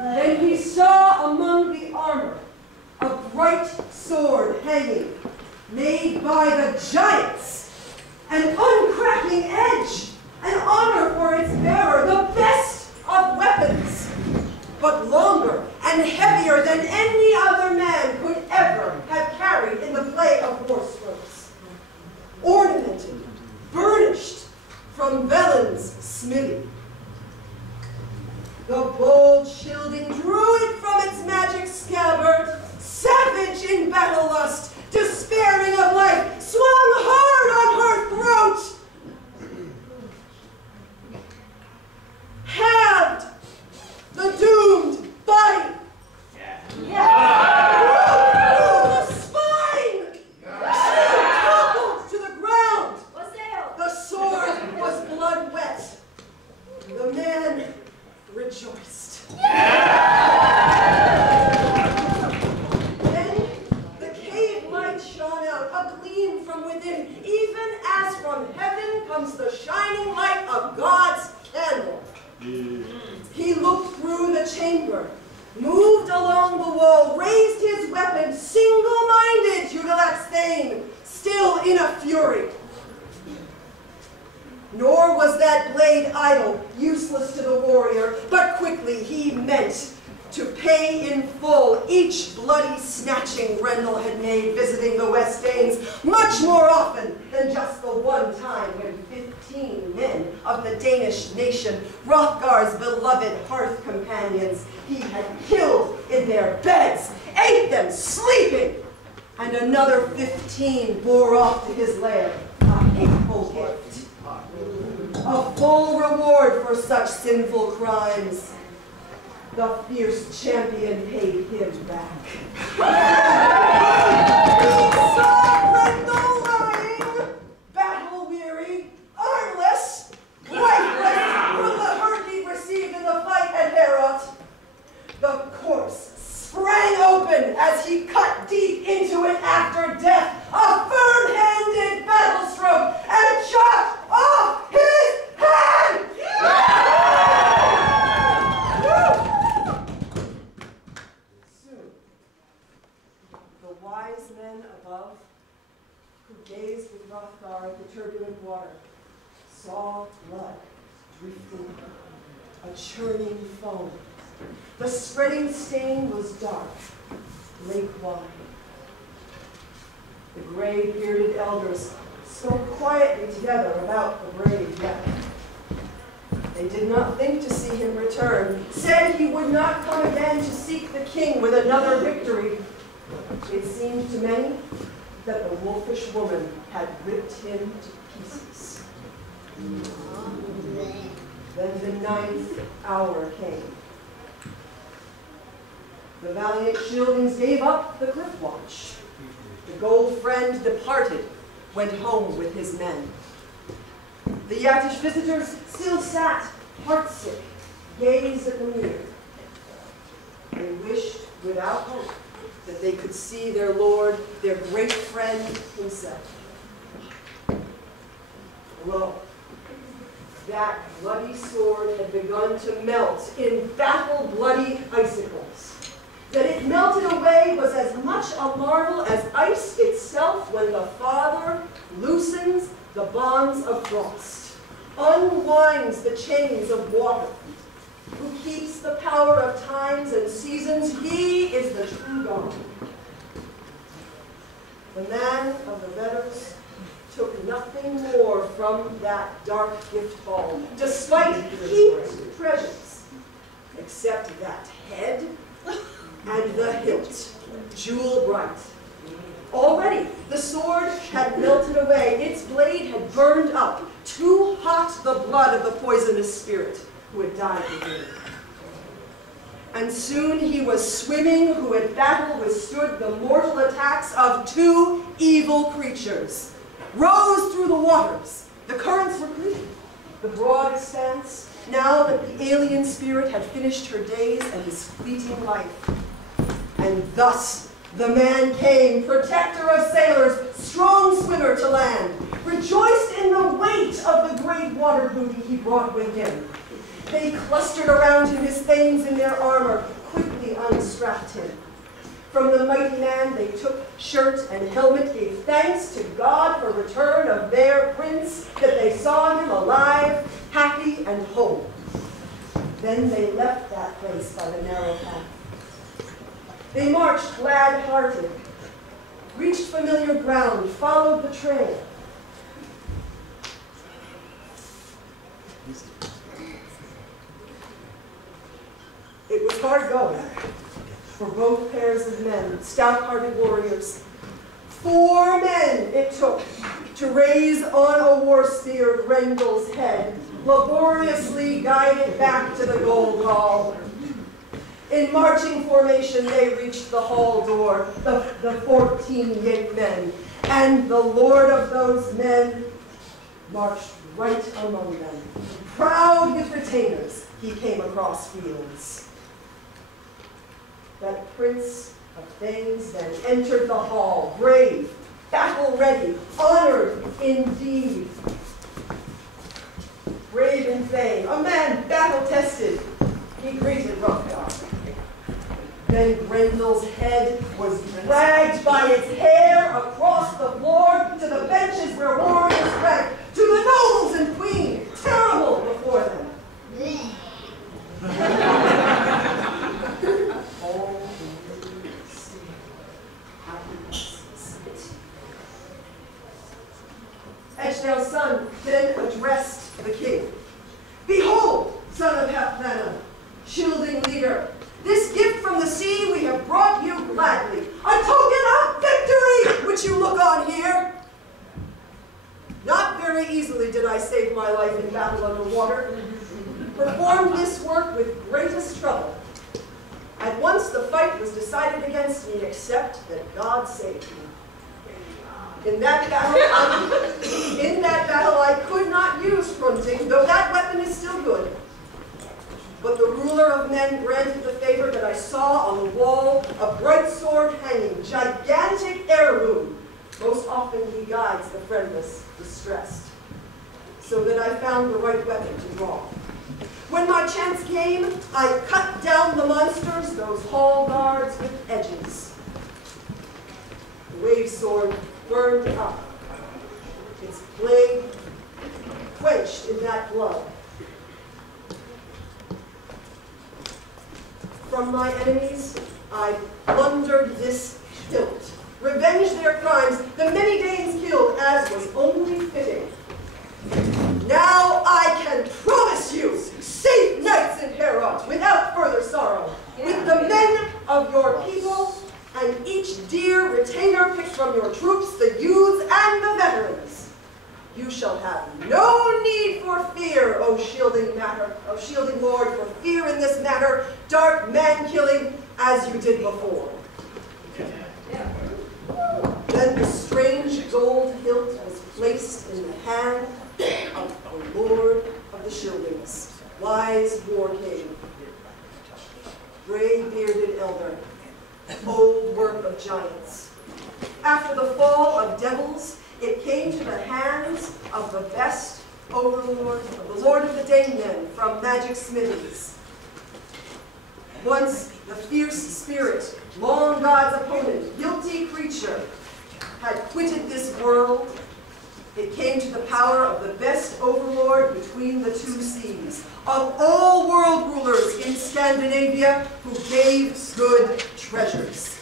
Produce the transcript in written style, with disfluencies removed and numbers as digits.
Then he saw among the armor a bright sword hanging, made by the giants, an uncracking edge, an honor for its bearer, the best of weapons, but longer and heavier than any other man could ever have carried in the play of war strokes. Ornamented, burnished from Velen's smithy. The bold Childing drew it from its magic scabbard, savage in battle lust, despairing of life, swung hard on her throat. Halved the doomed body. Through the spine. She toppled to the ground. The sword was blood wet. The man rejoiced. Then the cave light shone out, a gleam from within, even as from heaven comes the shining light of God's candle. He looked through the chamber, moved along the wall, raised his weapon, single-minded, Hugelac's Thane, still in a fury. Nor was that blade idle, useless to the warrior, but quickly he meant to pay in full each bloody snatching Grendel had made visiting the West Danes, much more often than just the one time when 15 men of the Danish nation, Hrothgar's beloved hearth companions, he had killed in their beds, ate them sleeping, and another 15 bore off to his lair, a hateful gift. A full reward for such sinful crimes. The fierce champion paid him back. He saw Grendel lying, battle-weary, armless, lifeless from the hurt he received in the fight at Heorot. The corpse sprang open as he cut deep into it after death, a firm-handed battle stroke, and chopped off his hand! Soon, the wise men above, who gazed with Hrothgar at the turbulent water, saw blood drifting, a churning foam. The spreading stain was dark, lake-wide. The gray-bearded elders spoke quietly together about the brave death. They did not think to see him return, said he would not come again to seek the king with another victory. It seemed to many that the wolfish woman had ripped him to pieces. Then the 9th hour came. The valiant Childings gave up the cliff watch. The gold friend departed, went home with his men. The Yattish visitors still sat, heartsick, gazed at the mirror. They wished, without hope, that they could see their lord, their great friend himself. Lo, that bloody sword had begun to melt in battle-bloody icicles. That it melted away was as much a marvel as ice itself when the Father loosens the bonds of frost, unwinds the chains of water, who keeps the power of times and seasons. He is the true God. The man of the letters took nothing more from that dark gift hall, despite heaped treasures, except that head and the hilt, jewel bright. Already the sword had melted away, its blade had burned up, too hot the blood of the poisonous spirit who had died within it. And soon he was swimming, who had battle withstood the mortal attacks of 2 evil creatures, rose through the waters. The currents were clear, the broad expanse, now that the alien spirit had finished her days and his fleeting life. And thus the man came, protector of sailors, strong swimmer to land, rejoiced in the weight of the great water booty he brought with him. They clustered around him, his thanes in their armor, From the mighty man they took shirt and helmet, gave thanks to God for return of their prince, that they saw him alive, happy and whole. Then they left that place by the narrow path. They marched glad-hearted, reached familiar ground, followed the trail. It was hard going for both pairs of men, stout-hearted warriors. 4 men it took to raise on a war spear Grendel's head, laboriously guided back to the gold hall. In marching formation, they reached the hall door, the 14 yeomen, and the lord of those men marched right among them. Proud with retainers, he came across fields. That prince of Thanes then entered the hall, brave, battle-ready, honored indeed. Brave in fame, a man battle-tested, he greeted Hrothgar. Then Grendel's head was dragged by its hair across the floor to the benches where warriors drank, to the nobles and queen, terrible before them. Echdale's son then addressed the king. Behold, son of Halfdanna, shielding leader, this gift from the sea we have brought you gladly, a token of victory which you look on here. Not very easily did I save my life in battle underwater. Performed this work with greatest trouble. At once the fight was decided against me, except that God saved me. In that battle I could not use fronting, though that weapon is still good. But the ruler of men granted the favor that I saw on the wall, a bright sword hanging, gigantic heirloom. Most often he guides the friendless, distressed, so that I found the right weapon to draw. When my chance came, I cut down the monsters, those hall guards with edges. The wave sword burned up, its blade quenched in that blood. From my enemies, I plundered this hilt, revenged their crimes, the many Danes killed, as was only fitting. Now I can promise you safe nights in Heorot without further sorrow, with the men of your people, and each dear retainer picked from your troops, the youths and the veterans. You shall have no need for fear, O shielding lord, for fear in this matter, dark man-killing, as you did before. Then the strange gold hilt was placed in the hand of the lord of the Shieldings, wise war king, gray-bearded elder, old work of giants. After the fall of devils, it came to the hands of the best overlord, of the lord of the Danemen from magic smithies. Once the fierce spirit, long God's opponent, guilty creature, had quitted this world, it came to the power of the best overlord between the 2 seas, of all world rulers in Scandinavia who gave good treasures.